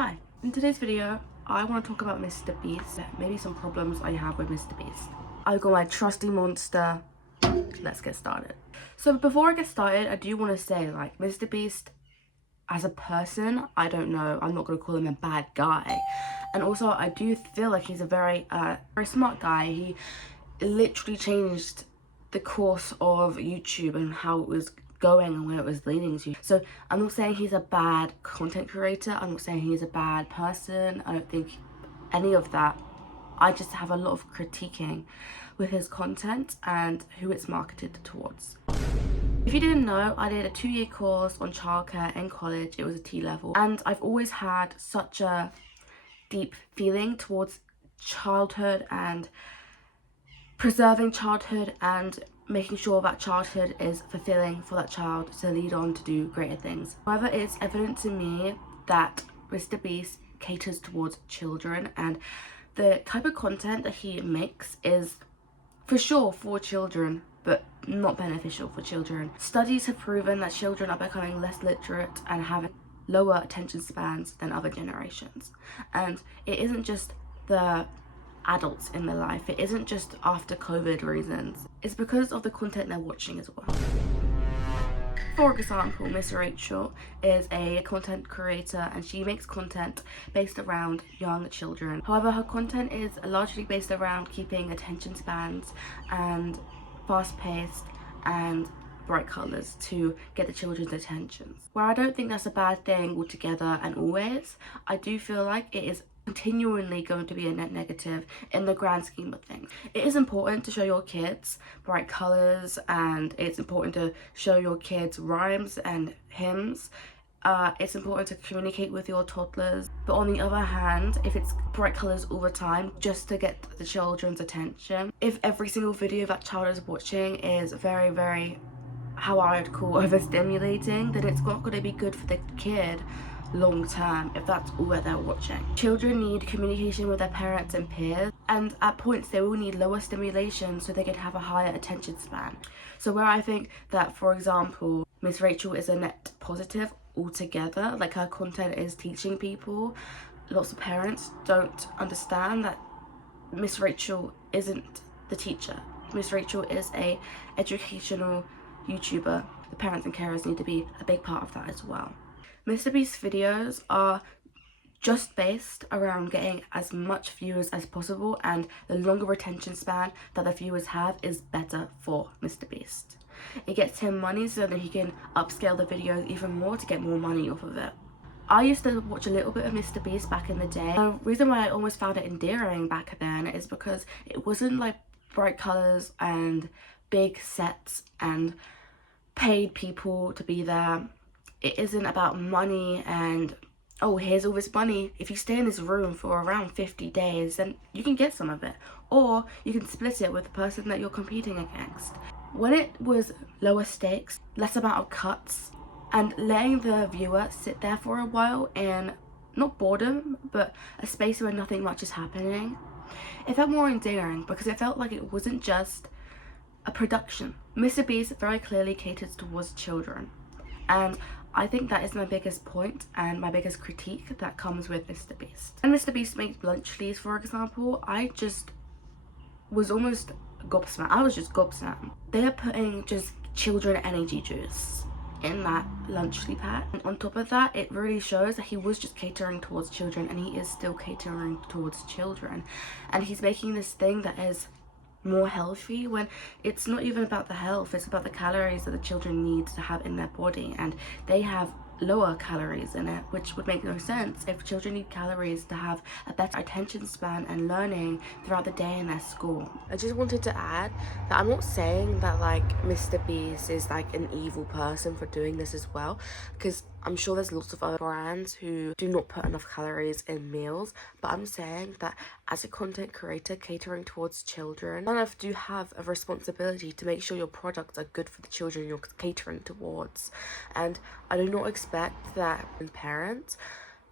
Hi, in today's video, I want to talk about MrBeast, maybe some problems I have with MrBeast. I've got my trusty monster. Let's get started. So before I get started, I do want to say, like, MrBeast as a person, I don't know, I'm not going to call him a bad guy. And also, I do feel like he's a very smart guy. He literally changed the course of YouTube and how it was going and where it was leading to. So I'm not saying he's a bad content creator, I'm not saying he's a bad person, I don't think any of that. I just have a lot of critiquing with his content and who it's marketed towards. If you didn't know, I did a 2-year course on childcare in college. It was a T-level, and I've always had such a deep feeling towards childhood and preserving childhood and making sure that childhood is fulfilling for that child to lead on to do greater things. However, it's evident to me that MrBeast caters towards children, and the type of content that he makes is for sure for children, but not beneficial for children. Studies have proven that children are becoming less literate and having lower attention spans than other generations. And it isn't just the adults in their life, it isn't just after COVID reasons, it's because of the content they're watching as well. For example, Miss Rachel is a content creator and she makes content based around young children. However, her content is largely based around keeping attention spans and fast-paced and bright colours to get the children's attentions. Where I don't think that's a bad thing altogether and always, I do feel like it is continually going to be a net negative in the grand scheme of things. It is important to show your kids bright colours, and it's important to show your kids rhymes and hymns. It's important to communicate with your toddlers, but on the other hand, if it's bright colours all the time just to get the children's attention, if every single video that child is watching is very how I would call overstimulating, then it's not going to be good for the kid long term if that's all that they're watching. Children need communication with their parents and peers, and at points they will need lower stimulation so they can have a higher attention span. So where I think that, for example, Miss Rachel is a net positive altogether, like her content is teaching people, lots of parents don't understand that Miss Rachel isn't the teacher. Miss Rachel is a educational YouTuber. The parents and carers need to be a big part of that as well. MrBeast's videos are just based around getting as much viewers as possible, and the longer retention span that the viewers have is better for MrBeast. It gets him money so that he can upscale the videos even more to get more money off of it. I used to watch a little bit of MrBeast back in the day. The reason why I almost found it endearing back then is because it wasn't like bright colours and big sets and paid people to be there. It isn't about money and, oh, here's all this money. If you stay in this room for around 50 days, then you can get some of it. Or you can split it with the person that you're competing against. When it was lower stakes, less amount of cuts, and letting the viewer sit there for a while in, not boredom, but a space where nothing much is happening, it felt more endearing because it felt like it wasn't just a production. MrBeast very clearly caters towards children, and I think that is my biggest point and my biggest critique that comes with MrBeast. And MrBeast makes lunch leaves, for example, I just was almost gobsmacked. I was just gobsmacked. They are putting just children energy juice in that lunch leaf pack, and on top of that, it really shows that he was just catering towards children, and he is still catering towards children, and he's making this thing that is more healthy when it's not even about the health, it's about the calories that the children need to have in their body, and they have lower calories in it, which would make no sense if children need calories to have a better attention span and learning throughout the day in their school. I just wanted to add that I'm not saying that like MrBeast is like an evil person for doing this as well, because I'm sure there's lots of other brands who do not put enough calories in meals, but I'm saying that as a content creator catering towards children, you kind of do have a responsibility to make sure your products are good for the children you're catering towards. And I do not expect that parents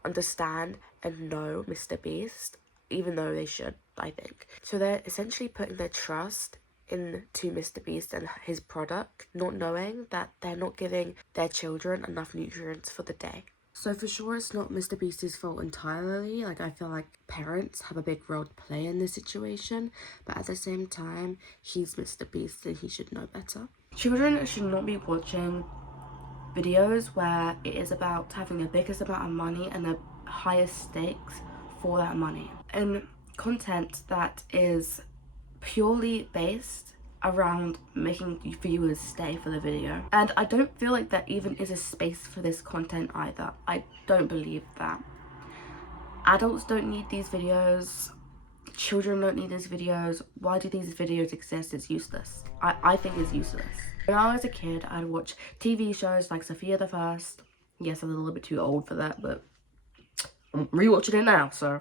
understand and know MrBeast, even though they should, I think. So they're essentially putting their trust into MrBeast and his product, not knowing that they're not giving their children enough nutrients for the day. So for sure it's not MrBeast's fault entirely. Like, I feel like parents have a big role to play in this situation, but at the same time, he's MrBeast and he should know better. Children should not be watching videos where it is about having the biggest amount of money and the highest stakes for that money, and content that is purely based around making viewers stay for the video. And I don't feel like there even is a space for this content either. I don't believe that. Adults don't need these videos. Children don't need these videos. Why do these videos exist? It's useless. I think it's useless. When I was a kid, I'd watch TV shows like Sophia the First. Yes, I'm a little bit too old for that, but I'm rewatching it now, so.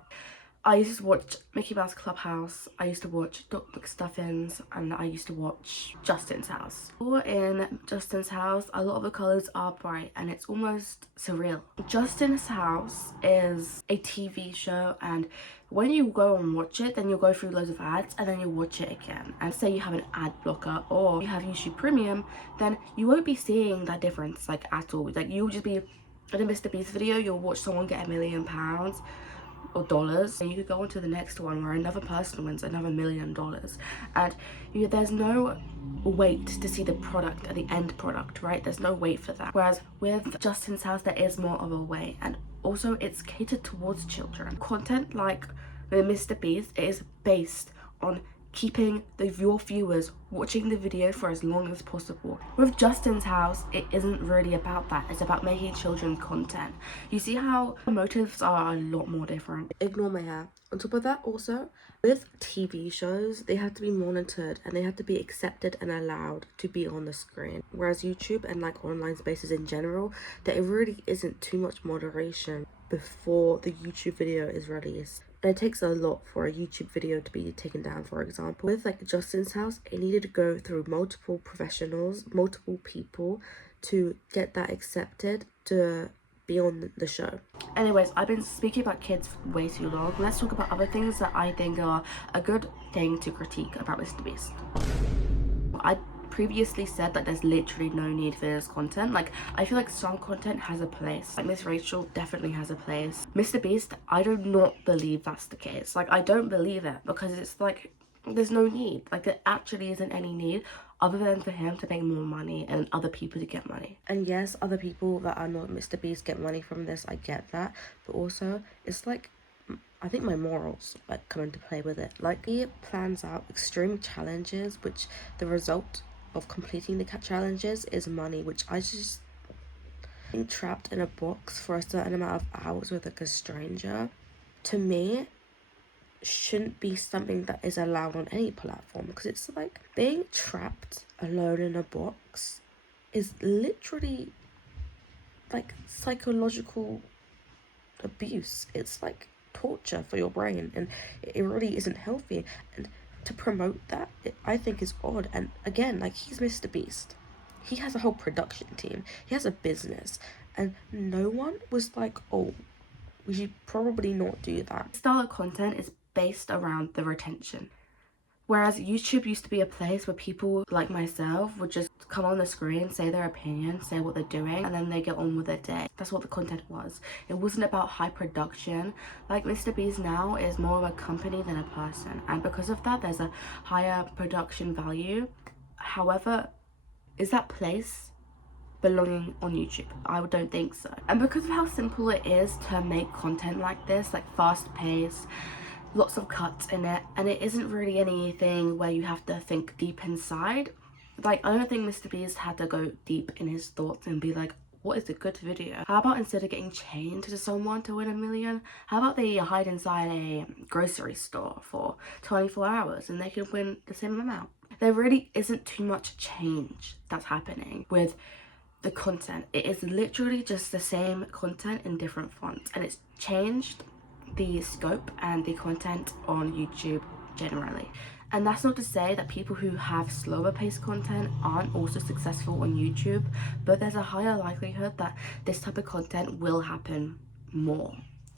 I used to watch Mickey Mouse Clubhouse, I used to watch Duck McStuffins, and I used to watch Justin's House. In Justin's House, a lot of the colours are bright and it's almost surreal. Justin's House is a TV show, and when you go and watch it, then you'll go through loads of ads and then you'll watch it again. And say you have an ad blocker or you have YouTube Premium, then you won't be seeing that difference like at all. Like, you'll just be in a MrBeast video, you'll watch someone get £1 million or dollars, and you could go on to the next one where another person wins another $1 million, and there's no wait to see the product at the end product, right? There's no wait for that. Whereas with Justin's House, there is more of a wait, and also it's catered towards children. Content like with MrBeast is based on keeping your viewers watching the video for as long as possible. With Justin's House, it isn't really about that. It's about making children content. You see how the motives are a lot more different. Ignore my hair. On top of that, also, with TV shows, they have to be monitored and they have to be accepted and allowed to be on the screen. Whereas YouTube and like online spaces in general, there really isn't too much moderation before the YouTube video is released. It takes a lot for a YouTube video to be taken down, for example. With like Justin's House, it needed to go through multiple professionals, multiple people to get that accepted to be on the show. Anyways, I've been speaking about kids for way too long. Let's talk about other things that I think are a good thing to critique about MrBeast. I previously said that there's literally no need for this content. Like, I feel like some content has a place. Like, Miss Rachel definitely has a place. MrBeast, I do not believe that's the case. Like, I don't believe it, because it's like there's no need. Like, there actually isn't any need other than for him to make more money and other people to get money. And yes, other people that are not MrBeast get money from this, I get that, but also it's like, I think my morals like come into play with it. Like, he plans out extreme challenges, which the result of completing the challenges is money, which I just being trapped in a box for a certain amount of hours with like a stranger, to me, shouldn't be something that is allowed on any platform, because it's like being trapped alone in a box is literally like psychological abuse. It's like torture for your brain, and it really isn't healthy. And to promote that, I think is odd. And again, like, he's MrBeast. He has a whole production team. He has a business. And no one was like, oh, we should probably not do that. This style of content is based around the retention. Whereas YouTube used to be a place where people like myself would just come on the screen, say their opinion, say what they're doing, and then they get on with their day. That's what the content was. It wasn't about high production. Like, MrBeast now is more of a company than a person, and because of that, there's a higher production value. However, is that place belonging on YouTube? I don't think so. And because of how simple it is to make content like this, like fast paced, lots of cuts in it, and it isn't really anything where you have to think deep inside. Like, I don't think MrBeast had to go deep in his thoughts and be like, what is a good video? How about instead of getting chained to someone to win $1 million, how about they hide inside a grocery store for 24 hours and they can win the same amount? There really isn't too much change that's happening with the content. It is literally just the same content in different fonts, and it's changed the scope and the content on YouTube generally. And that's not to say that people who have slower paced content aren't also successful on YouTube, but there's a higher likelihood that this type of content will happen more.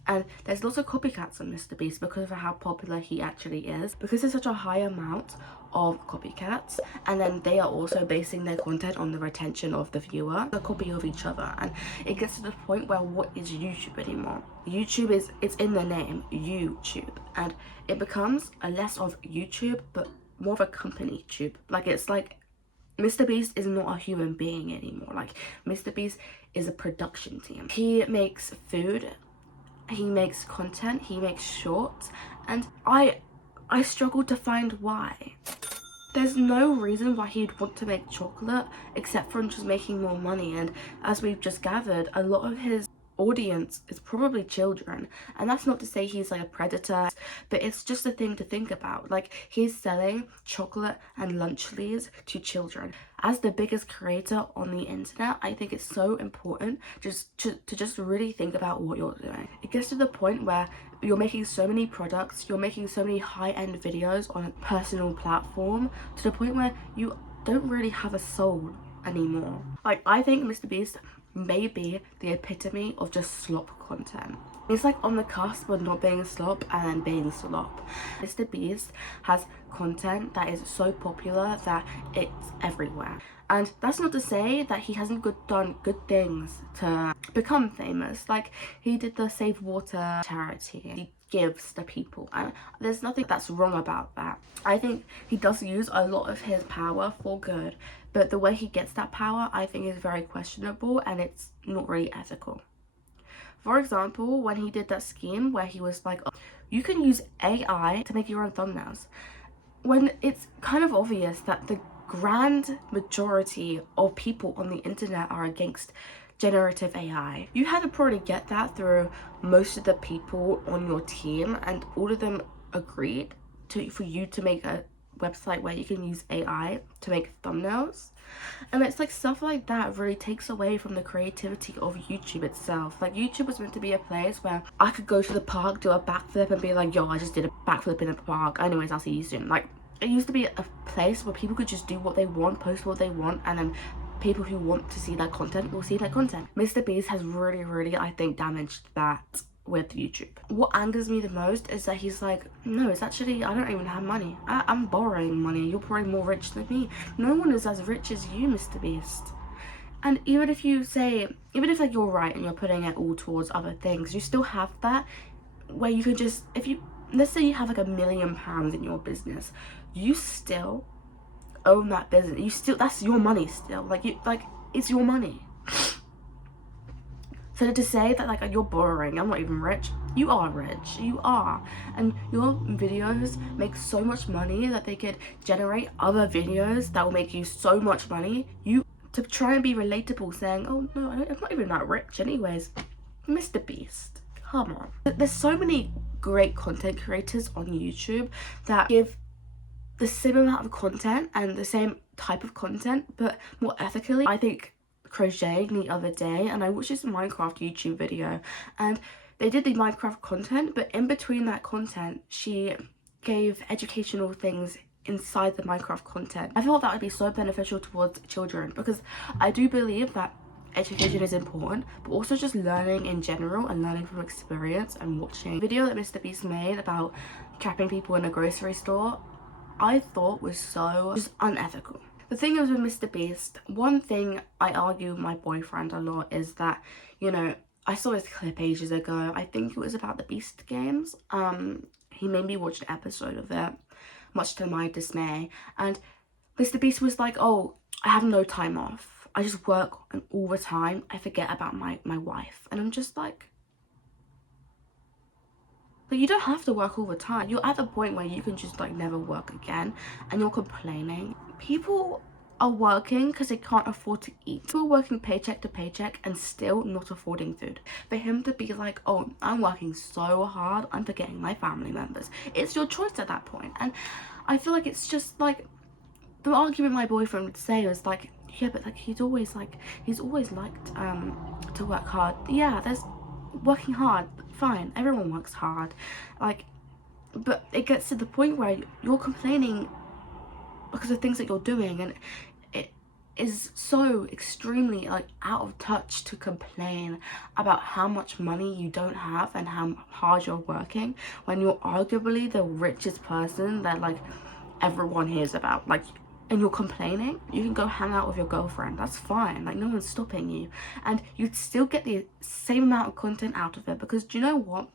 And there's lots of copycats on MrBeast because of how popular he actually is. Because there's such a high amount of copycats, and then they are also basing their content on the retention of the viewer, a copy of each other. And it gets to the point where what is YouTube anymore? YouTube is, it's in the name, YouTube. And it becomes a less of YouTube, but more of a company tube. Like, it's like MrBeast is not a human being anymore. Like, MrBeast is a production team. He makes food, he makes content, he makes shorts, and I struggle to find why. There's no reason why he'd want to make chocolate except for just making more money. And as we've just gathered, a lot of his audience is probably children, and that's not to say he's like a predator, but it's just a thing to think about. Like, he's selling chocolate and lunch leaves to children. As the biggest creator on the internet, I think it's so important just to just really think about what you're doing. It gets to the point where you're making so many products, you're making so many high-end videos on a personal platform, to the point where you don't really have a soul anymore. Like, I think MrBeast may be the epitome of just slop content. It's like on the cusp of not being slop and then being slop. MrBeast has content that is so popular that it's everywhere. And that's not to say that he hasn't done good things to become famous. Like, he did the Save Water charity. He gives to people, and there's nothing that's wrong about that. I think he does use a lot of his power for good, but the way he gets that power, I think, is very questionable, and it's not really ethical. For example, when he did that scheme where he was like, oh, you can use AI to make your own thumbnails, when it's kind of obvious that the grand majority of people on the internet are against generative AI. You had to probably get that through most of the people on your team, and all of them agreed for you to make a website where you can use AI to make thumbnails. And it's like stuff like that really takes away from the creativity of YouTube itself. Like, YouTube was meant to be a place where I could go to the park, do a backflip, and be like, yo, I just did a backflip in the park, anyways, I'll see you soon. Like, it used to be a place where people could just do what they want, post what they want, and then people who want to see that content will see that content. MrBeast has really, I think, damaged that with YouTube. What angers me the most is that he's like, no, it's actually, I don't even have money. I'm borrowing money. You're probably more rich than me. No one is as rich as you, MrBeast. And even if you say, even if like you're right and you're putting it all towards other things, you still have that where you can just, if you, let's say you have like £1 million in your business, you still own that business. You still, that's your money still. Like, you, like, it's your money. So to say that like you're borrowing, I'm not even rich, you are rich, you are. And your videos make so much money that they could generate other videos that will make you so much money. You, to try and be relatable, saying, oh no, I'm not even that rich anyways. MrBeast, come on. There's so many great content creators on YouTube that give the same amount of content and the same type of content, but more ethically. I think crocheting the other day, and I watched this Minecraft YouTube video, and they did the Minecraft content, but in between that content she gave educational things inside the Minecraft content. I thought that would be so beneficial towards children, because I do believe that education is important, but also just learning in general and learning from experience. And watching a video that MrBeast made about trapping people in a grocery store, I thought was so just unethical. The thing is with MrBeast, one thing I argue with my boyfriend a lot is that, you know, I saw his clip ages ago. I think it was about the Beast games. He made me watch an episode of it, much to my dismay. And MrBeast was like, oh, I have no time off. I just work all the time. I forget about my wife. And I'm just like, but you don't have to work all the time. You're at the point where you can just like never work again, and you're complaining. People are working because they can't afford to eat. People are working paycheck to paycheck and still not affording food. For him to be like, oh, I'm working so hard, I'm forgetting my family members. It's your choice at that point. And I feel like it's just like, the argument my boyfriend would say was like, yeah, but like he's always liked to work hard. Yeah, there's working hard, fine, everyone works hard, like, but it gets to the point where you're complaining because of things that you're doing, and is so extremely like out of touch to complain about how much money you don't have and how hard you're working when you're arguably the richest person that like everyone hears about, like, and you're complaining. You can go hang out with your girlfriend, that's fine, like no one's stopping you, and you'd still get the same amount of content out of it. Because do you know what,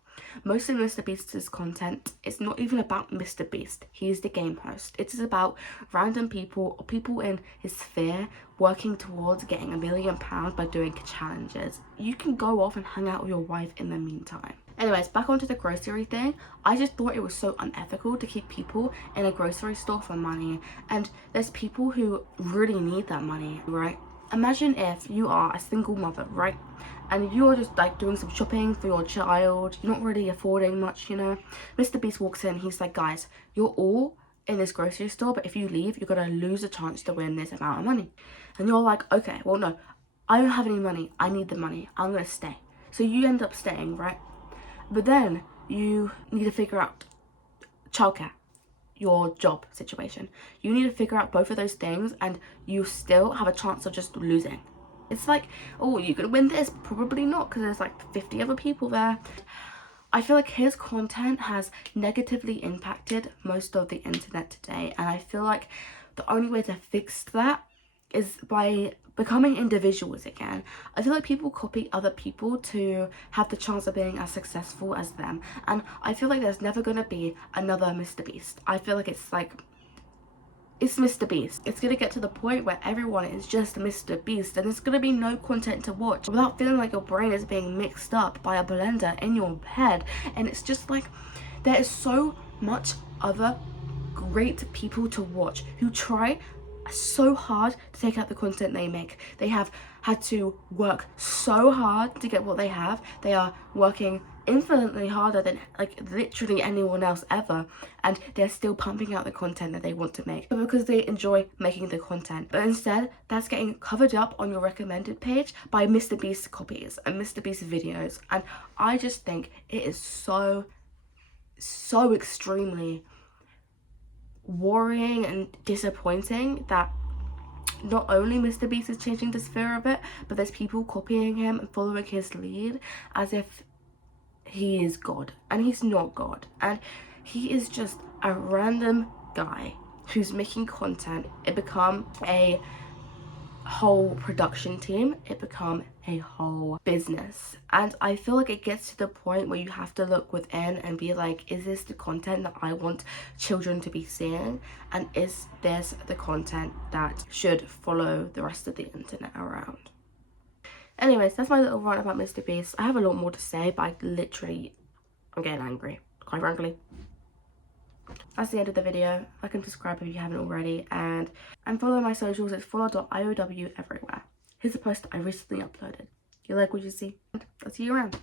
most of MrBeast's content is not even about MrBeast. He's the game host. It is about random people or people in his sphere working towards getting £1 million by doing challenges. You can go off and hang out with your wife in the meantime. Anyways, back onto the grocery thing. I just thought it was so unethical to keep people in a grocery store for money, and there's people who really need that money, right? Imagine if you are a single mother, right, and you're just like doing some shopping for your child, you're not really affording much, you know. MrBeast walks in, he's like, guys, you're all in this grocery store, but if you leave, you're gonna lose a chance to win this amount of money. And you're like, okay, well no, I don't have any money, I need the money, I'm gonna stay. So you end up staying, right? But then you need to figure out childcare, your job situation. You need to figure out both of those things, and you still have a chance of just losing. It's like, oh, you could win this, probably not, because there's like 50 other people there. I feel like his content has negatively impacted most of the internet today, and I feel like the only way to fix that is by becoming individuals again. I feel like people copy other people to have the chance of being as successful as them, and I feel like there's never gonna be another MrBeast. I feel like it's MrBeast. It's gonna get to the point where everyone is just MrBeast, and there's gonna be no content to watch without feeling like your brain is being mixed up by a blender in your head. And it's just like, there is so much other great people to watch who try so hard to take out the content they make. They have had to work so hard to get what they have. They are working infinitely harder than like literally anyone else ever, and they're still pumping out the content that they want to make because they enjoy making the content. But instead, that's getting covered up on your recommended page by MrBeast copies and MrBeast videos, and I just think it is so extremely worrying and disappointing that not only MrBeast is changing the sphere of it, but there's people copying him and following his lead as if he is God, and he's not God, and he is just a random guy who's making content. It become a whole production team, it become a whole business, and I feel like it gets to the point where you have to look within and be like, is this the content that I want children to be seeing, and is this the content that should follow the rest of the internet around? Anyways, that's my little rant about MrBeast. I have a lot more to say, but I'm getting angry, quite frankly. That's the end of the video. Like and subscribe if you haven't already, and follow my socials. It's follow.iow everywhere. Here's a post I recently uploaded. You like what you see? I'll see you around.